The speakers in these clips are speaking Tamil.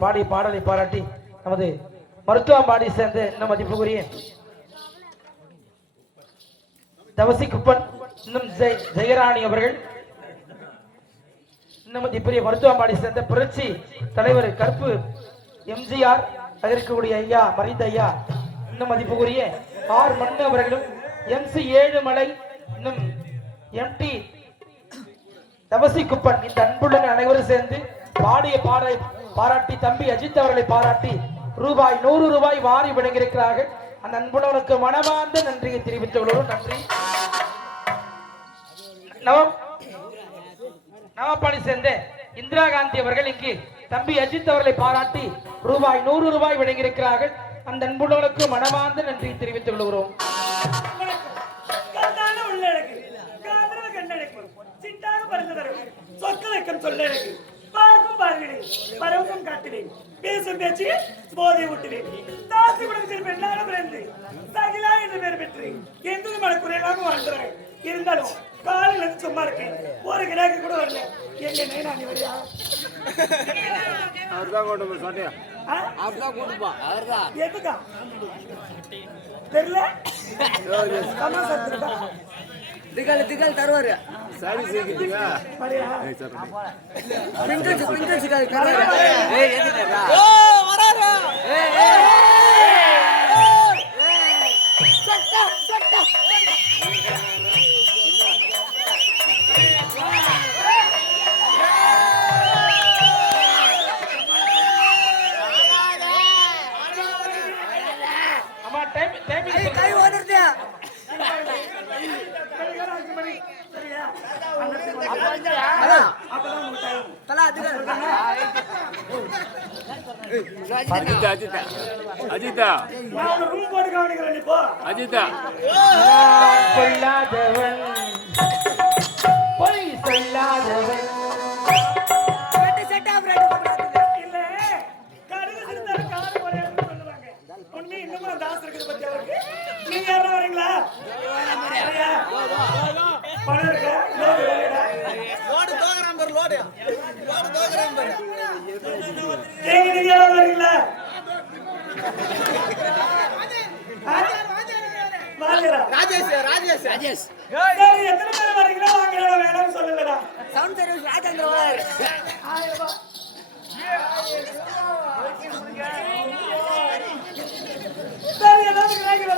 பாடி பாடலை பாராட்டி நமது மருத்துவம்பாடி சேர்ந்து இன்னும் மதிப்புக்குரிய தவசி குப்பன் இன்னும் ஜெயராணி அவர்கள் இன்னும் மதிப்புரிய மருத்துவம்பாடி சேர்ந்த புரட்சி தலைவர் கற்பு எம்ஜிஆர் இருக்கக்கூடிய ஐயா மறைந்த ஐயா இன்னும் மதிப்புக்குரிய ஆர் மண்ணு அவர்களும் MC ஏழுமலை இன்னும் MT தவசி குப்பன் இந்த அன்புள்ள அனைவரும் சேர்ந்து பாடிய பாடலை பாராட்டி தம்பி அஜித் அவர்களை பாராட்டி ரூபாய் 100 வாரி வழங்கியிருக்கிறார்கள். அந்த அன்புள்ளவனுக்கு மனமார்ந்த நன்றியை தெரிவித்துள்ளோம். நன்றி. நவப்பாடி சேர்ந்த இந்திரா காந்தி அவர்கள் இங்கு தம்பி அஜித் அவர்களை பாராட்டி ரூபாய் 100 வழங்கியிருக்கிறார்கள். அந்த அன்புள்ளவனுக்கு மனமார்ந்த நன்றியை தெரிவித்துக் கொள்கிறோம். பார்க்கும் பார்க்கிறேன், பரவக்கும் காட்டினேன், பேசும் பேச்சு போதை ஊட்டினேன், தாசி குடும்பத்தில் பெண்ணாக பிறந்து சகிலா என்று பெயர் பெற்று எந்த மனக்குறையிலாக வாழ்ந்துறேன். இருந்தாலும் காலையில் இருந்து சும்மா இருக்கேன், ஒரு கிடாக்கு கூட வரல. எங்க நைனா நீ வரியா? அவர்தான் கொண்டு சொன்னியா? அவர்தான் கூட்டுப்பா. அவர்தான் எதுக்கா தெரியல. திகழ் தருவாரு. சரி சீக்கிரங்க. அஜிதா அஜிதா சொல்லாதவன் பொய் சொல்லாதவன் ராஜேஷ் எத்தனை பேர் வரீங்களா? வேணாம்னு சொல்லலடா. சவுண்ட் சர்வீஸ் ராஜேந்திர சரி எல்லாத்துக்கும்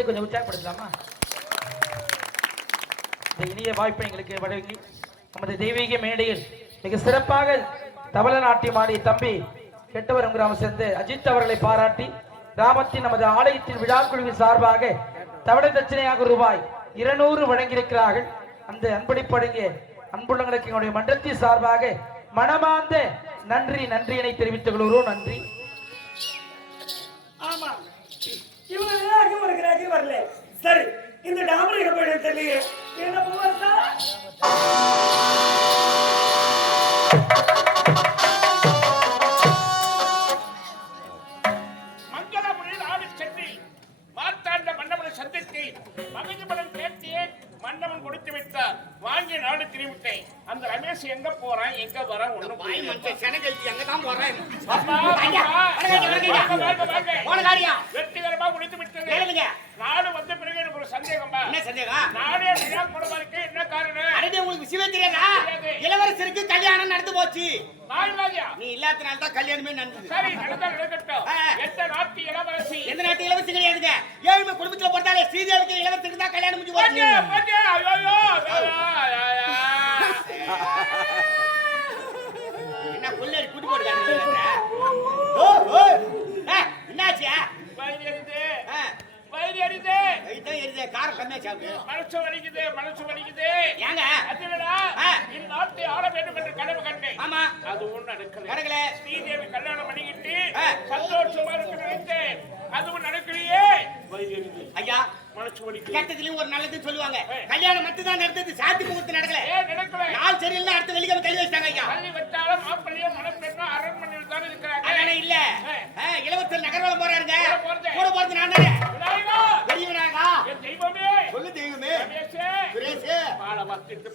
கைத்தட்டி கொஞ்சம் உற்சாகப்படுத்தலாமா? இந்த இனிய வாய்ப்பை எங்களுக்கு வழங்கி நமது தெய்வீக மேடையில் மிக சிறப்பாக தவள நாட்டியம் ஆடிய தம்பி கெட்டவரம் கிராம சேர்ந்து அஜித் அவர்களை பாராட்டி கிராமத்தின் நமது ஆலயத்தின் விழா குழுவின் சார்பாக தவளை தட்சணையாக ரூபாய் 200 வழங்கியிருக்கிறார்கள். அந்த அன்பளிப்படங்கிய அன்புள்ளங்களுக்கு எங்களுடைய மன்றத்தின் சார்பாக மனமார்ந்த நன்றியினை தெரிவித்துக் கொள்கிறோம். நன்றி. ஆமா, இவங்க எல்லாருக்கும் ஒரு கிராக்கி வரல. சரி, இந்த டாமரிக போயிட்டு தெரியல என்ன போவாசா? மங்களபுரியில் ஆடி சென்று மார்த்தாண்ட மன்னவனை சந்தித்து மகிழ்ச்சிபடம் கேட்டேன். மன்னவன் கொடுத்து விட்டார். வாங்கி நாடு திரும்பிட்டேன். அந்த ரமேஷ் எங்க போறான் எங்க வரான் ஒண்ணும் வெற்றிகரமா முடித்து விட்டது. நாடு வந்த பிறகு எனக்கு ஒரு சந்தேகம். என்ன சந்தேகம்? நாடே விழாக்குடமாருக்கு என்ன காரணம்? அடே, உங்களுக்கு விஷயம் தெரியாதா? இளவரசருக்கு கல்யாணம் நடந்து போச்சு. நீ இல்லாதனால தான் கல்யாணமே நடந்தது. சரி, நடக்கட்டும். எந்த நாட்டு இளவரசி? எந்த நாட்டு இளவரசி கிடையாதுங்க. ஏழ்மை குடும்பத்துல பிறந்தாலே ஸ்ரீதேவிக்கு இளவரசருக்கு தான் கல்யாணம் முடிஞ்சு போச்சு. என்ன கொள்ளை குடி போடுறாங்க? என்னாச்சியா? மனசு வலிக்குது. ஏங்க இந்நாட்டை ஆள வேண்டும் என்று கனவு கண்டேன். ஆமா, அது ஒண்ணு நடக்கல. ஸ்ரீதேவி கல்யாணம் பண்ணிக்கிட்டு சந்தோஷமா இருக்கு நினைத்தேன். அதுவும் நடக்கலையே. ஐயா, மனசு வலிக்குது. கேட்டதுலயும் ஒரு நல்லது சொல்லுவாங்க. கல்யாணம் மட்டும் தான் நடந்தது, சாத்தி முகூர்த்தம் நடக்கல. நடக்கல. நாள் சரியில்லை, அடுத்த வெள்ளிக்கிழமை தள்ளி வச்சிட்டாங்க. ஐயா, தள்ளி வச்சாலும் மாப்பிள்ளையோ மனப்பெண்ணோ அரண்மனையில் தான் இருக்கிறாங்க. அதனால இல்ல, இளவரசர் நகர்வலம் போறாருங்க. கூட போறது நான் தானே. பெரிய விநாயகா, என் தெய்வமே, சொல்லு தெய்வமே. சுரேஷ் பாலை வாத்திட்டு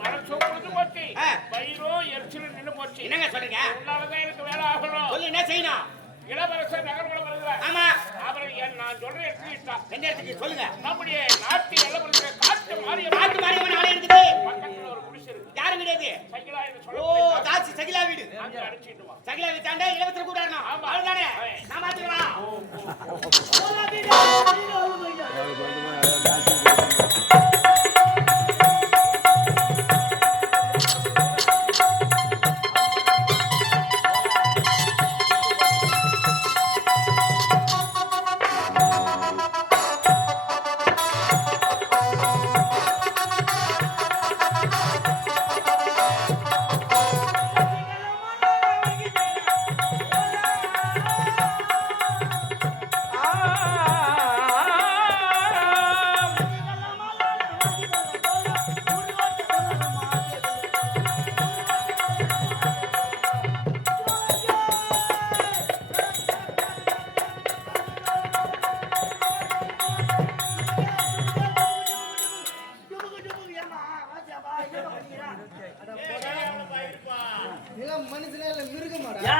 மனசோ புரிஞ்சு போச்சு. பயிரோ எரிச்சலும் நின்று போச்சு. என்னங்க சொல்றீங்க? உன்னாலதான் எனக்கு வேலை ஆகணும். சொல்லு, என்ன செய்யணும்? இளவரசர் நகர்வலம் வருகிறார். ஆமா, அவரை நான் சொல்றேன் எடுத்துக்கிட்டா. எந்த இடத்துக்கு சொல்லுங்க? நம்முடைய நாட்டு இளவரசர் காட்டு மாரியம்மன் ஆலயம் இருக்குது. பக்கத்துல ஒரு குடிசை இருக்கு. யாரும் கிடையாது. சகிலா என்று ஓ, சொல்ல. தாசி சகிலா வீடு. அங்க அடிச்சிட்டு வா. சகிலா வீட்டாண்ட இளவரசர் கூடாரணும். அவ்வளவுதானே? நான் மாத்திரலாம். மனுஷனா இல்ல மிருகமாடா?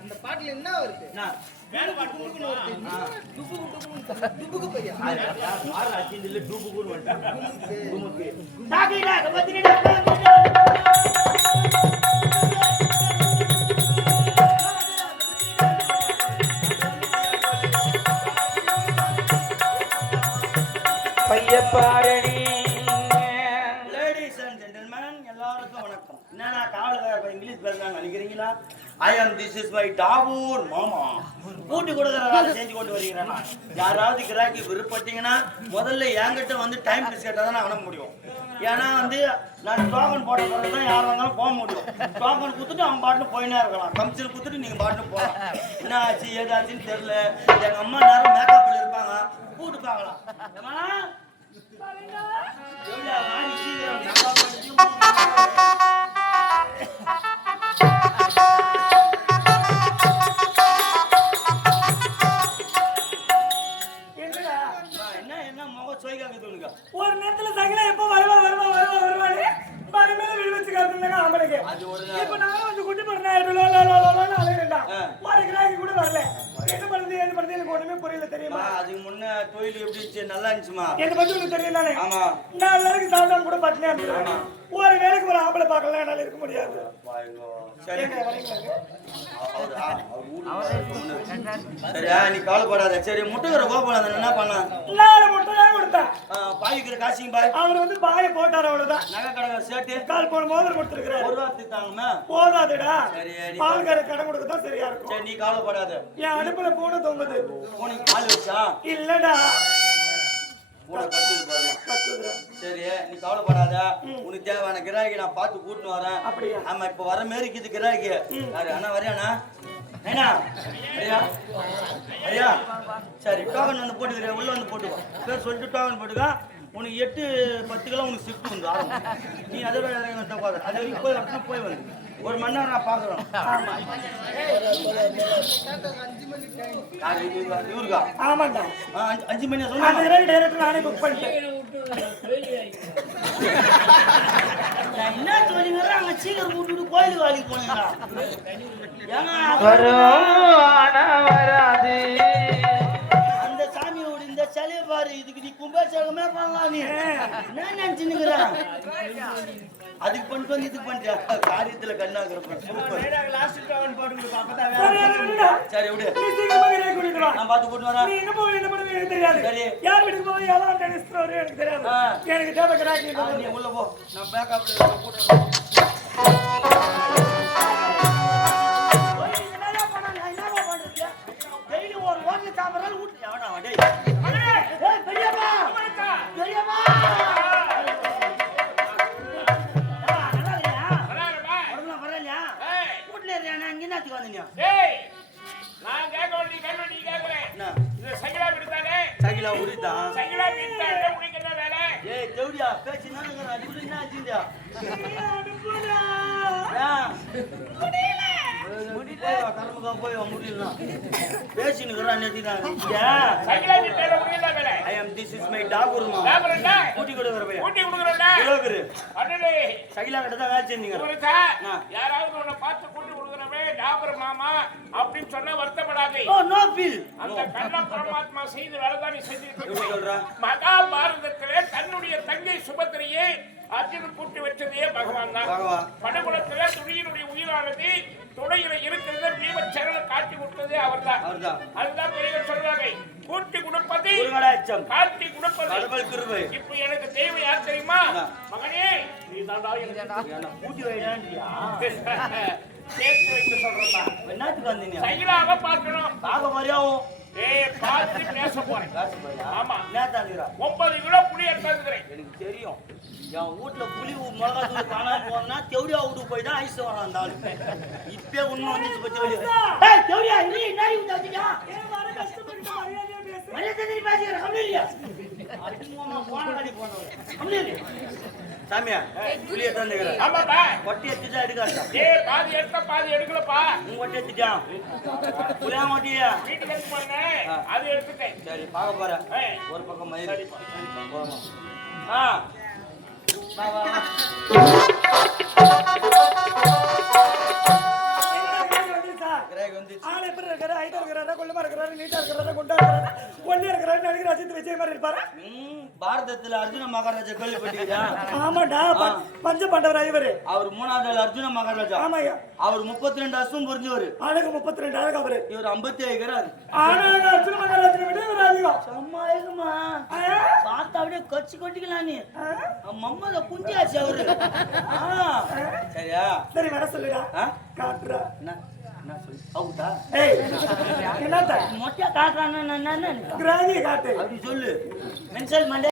அந்த பாட்டுல என்ன வருது? டுபுக்கு பையா பையப்பாரணி. Ladies and gentlemen, எல்லாருக்கும் வணக்கம். என்னன்னா காவல்கார இங்கிலீஷ் பேசுறாங்க நினைக்கிறீங்களா? this is my டாபூர் மாமா. கூட்டி கொடுக்குற வேலை செஞ்சு கொண்டு வருகிறேன் நான். யாராவது கிராக்கி விருப்பப்பட்டீங்கன்னா முதல்ல என்கிட்ட வந்து டைம் பிஸ்கெட்டை தான் நான் அனுப்ப முடியும். ஏன்னா வந்து நான் டோக்கன் போட்ட பிறகு தான் யார் வந்தாலும் போக முடியும். டோக்கன் கொடுத்துட்டு அவன் பாட்டுன்னு போயினே இருக்கலாம். கமிஷன் கொடுத்துட்டு நீங்கள் பாட்டுன்னு போகலாம். என்ன ஆச்சு ஏதாச்சுன்னு தெரியல. எங்கள் அம்மா நேரம் மேக்கப்பில் இருப்பாங்க, கூட்டு பார்க்கலாம். ஒரு நேரத்துல சகிலா எப்ப வருவாரு மறுமையில விழுவச்சு காத்துனாங்க அவனுக்கு. இப்ப நானும் வந்து குட்டி பண்ண அலையிறேன்டா. ஒரு கிராக்கி கூட வரல. என்ன பண்ணுது எனக்கு ஒண்ணுமே புரியல. தெரியுமா? அதுக்கு முன்ன தொழில் எப்படி இருந்துச்சு? நல்லா இருந்துச்சுமா? என்ன பத்தி உனக்கு தெரியும் தானே? ஆமா. 4 வேளைக்கு சாப்பிட்டாலும் கூட பட்டினியா இருந்துருவேன். ஒரு வேளைக்கு ஒரு ஆம்பளை பார்க்கலாம், என்னால இருக்க முடியாது. சரி. சரியா நீ கவலைப்படாத. சரி முட்டைக்கிற கோபால என்ன பண்ண? 4 முட்டை தான் கொடுத்தேன். பாய்க்கிற காசியும் பாய் அவர் வந்து பாய போட்டார் அவ்வளவுதான். நகை கடை சேட்டு கால் போன மோதிரம் கொடுத்துருக்காரு. ஒரு வாரத்துக்கு தாங்கம்மா. போதாதுடா. சரி பால்கார கடன் கொடுக்க தான் சரியா இருக்கும். சரி நீ கவலைப்படாத. என் அடுப்புல பூனை தொங்குது. பூனை கால் வச்சா? இல்லடா. பூனை கத்துது பாருங்க. கத்துதுடா. சரி நீ கவலைப்படாத. உனக்கு தேவையான கிராக்கி நான் பார்த்து கூட்டின்னு வரேன். அப்படியா? ஆமா இப்ப வர மாரி இருக்குது கிராக்கி. யாரு அண்ணா வரையாண்ணா? ஏண்ணா ஐயா ஐயா சரி டோக்கன் வந்து போட்டுக்கிறேன். உள்ள வந்து போட்டுக்கோ. பேர் சொல்லிட்டு டோக்கன் போட்டுக்கோ. உனக்கு 8-10 கிலோ உனக்கு ஷிஃப்ட் வந்து ஆகும். நீ அதோட இறங்க போதும். அது வரைக்கும் போய் வரணும். போய் வந்து 1 மணி நேரம் நான் பார்க்குறோம். இவருக்கா? ஆமாண்டா. 5 மணி அந்த சொன்னா டைரக்டர் நானே புக் பண்ணிட்டேன். என்ன சொல்லிங்க? அங்க சீக்கிரம் கூட்டிட்டு கோயிலுக்கு வேலைக்கு போனீங்களா? வரும் ஆனா வராது. அந்த சாமியோட இந்த சிலையை பாரு. இதுக்கு நீ கும்பாபிஷேகமே பண்ணலாம். நீ என்ன நினைச்சுன்னுக்குற? அதுக்கு பண்ணிட்டு வந்து இதுக்கு பண்ணிட்டியா? காரியத்துல கண்ணாக்குறப்ப சூப்பர். சரி விடு. நீ சீக்கிரமா கிராக்கி கூட்டிட்டு வா. நான் பார்த்து கூட்டு வரேன். நீ எங்க போய் என்ன பண்ணுவீங்க எனக்கு தெரியாது. சரி. யார் வீட்டுக்கு போய் எல்லாம் டெனிஸ்ட் வரும் எனக்கு தெரியாது. எனக்கு தேவை கிராக்கி. நீ உள்ள போ. நான் பேக்கப்ல கூட்டு ஏய், நான் கேட்க வேண்டிய கேள்வி நீ கேட்கிறேன். இது சகிலா விடுதானே? சகிலா உரிதா? சகிலா விடுதானே உனக்கு என்ன வேலை? ஏய் தேவடியா பேசினா அது கூட என்ன ஆச்சுடா? முடியல கர்மகா போய் முடியல பேசினுக்குறா நேத்திதான். சகிலா விடுதானே உனக்கு என்ன வேலை? I am this is my dog urma. டாபரண்டா? கூட்டி கொடுக்குற பையன். கூட்டி கொடுக்குறடா. கிலோகிரு. அடடே. சகிலா கிட்ட தான் வேலை செஞ்சீங்க. உனக்கு யாராவது உன்னை பார்த்து கூட்டி கொடுக்குறவே டாபர் மாமா அப்படின்னு சொன்னா வருத்தப்படாதே. Oh no feel. அந்த கண்ண பரமாத்மா செய்த வேலை தான் நீ செஞ்சுட்டு எப்படி இருக்க. சொல்ற? மகாபாரதத்திலே தன்னுடைய தங்கை சுபத்திரையை அர்ஜுனன் கூட்டி வச்சதே பகவான் தான். பகவான். படுகுலத்திலே துணியினுடைய உயிரானது துணையில இருக்கிறத பீமச்சரனை காட்டி கொடுத்ததே அவர்தான். அவர்தான். அதுதான் பெரியவர் சொல்றாங்க. கூட்டி கொடுப்பது குருகடாச்சம். காட்டி கொடுப்பது கடவுள் கிருபை. இப்போ எனக்கு தேவை யார் தெரியுமா? மகனே நீ தாண்டா என்ன கூட்டி வைடான்றியா? சேர்த்து வைக்க சொல்றா. என்னத்துக்கு வந்தீங்க? சைலாக பார்க்கணும். பாக்க மாதிரியாவும். ஏய் பார்த்து பேச போறேன். ஆமா. என்னத்தானுக்குறா? 9 கிலோ புளி எடுத்துக்கிறேன். எனக்கு தெரியும். என் வீட்டுல புளி மிளகா தூள் காணாம போனா தெவடியா வீட்டுக்கு போய் தான் ஐஸ் வரான் அந்த ஆளு. இப்பே உண்மை வந்துச்சு பத்தி தெவடியா நீ என்ன வச்சுக்கா? சாமியா புளிய தந்துக்கிறேன். ஆமாப்பா. கொட்டி எடுத்துட்டா எடுக்காதா? ஏய் பாதி எடுத்தா பாதி எடுக்கலப்பா. உன் கொட்டி எடுத்துட்டான். புளியா மாட்டியா? வீட்டுக்கு எடுத்து போனேன். அது எடுத்துட்டேன். சரி பார்க்க போறேன். ஏய் ஒரு பக்கம் மயிர். சரிப்பா. போமா. வா வா. கிரேக் வந்து ஆளு எப்படி இருக்காரு? ஹைட்டா இருக்காரா? கொள்ளமா இருக்காரா? நீட்டா இருக்காரா? குண்டா இருக்காரா? ஒல்லியா இருக்காரா? நடிகர் அஜித் விஜய் மாதிரி இருப்பாரா? பாரதத்துல அர்ஜுன மகாராஜா கேள்விப்பட்டிருக்கியா? ஆமாடா. பஞ்ச பாண்டவர் ஐவரு. அவர் 3வது ஆள் அர்ஜுன மகாராஜா. ஆமாய்யா. அவர் 32 வருஷம் புரிஞ்சவர். அழகு 32 அழகு அவரு. இவர் 55 இருக்கிறாரு. ஆனா அர்ஜுன மகாராஜனை விட இவர் அதிகம். சம்மாயகமா பார்த்தா அப்படியே கச்சி கொட்டிக்கலாம் நீ. மம்மத குஞ்சாச்சு அவரு. சரியா? சரி வர சொல்லுடா. காட்டுறா. என்ன சொல்லு அவுட்டா? ஏய் என்னடா மொட்டை காட்டுறான்னு கிராவி காட்டு. அப்படி சொல்லு மென்சல் மண்டே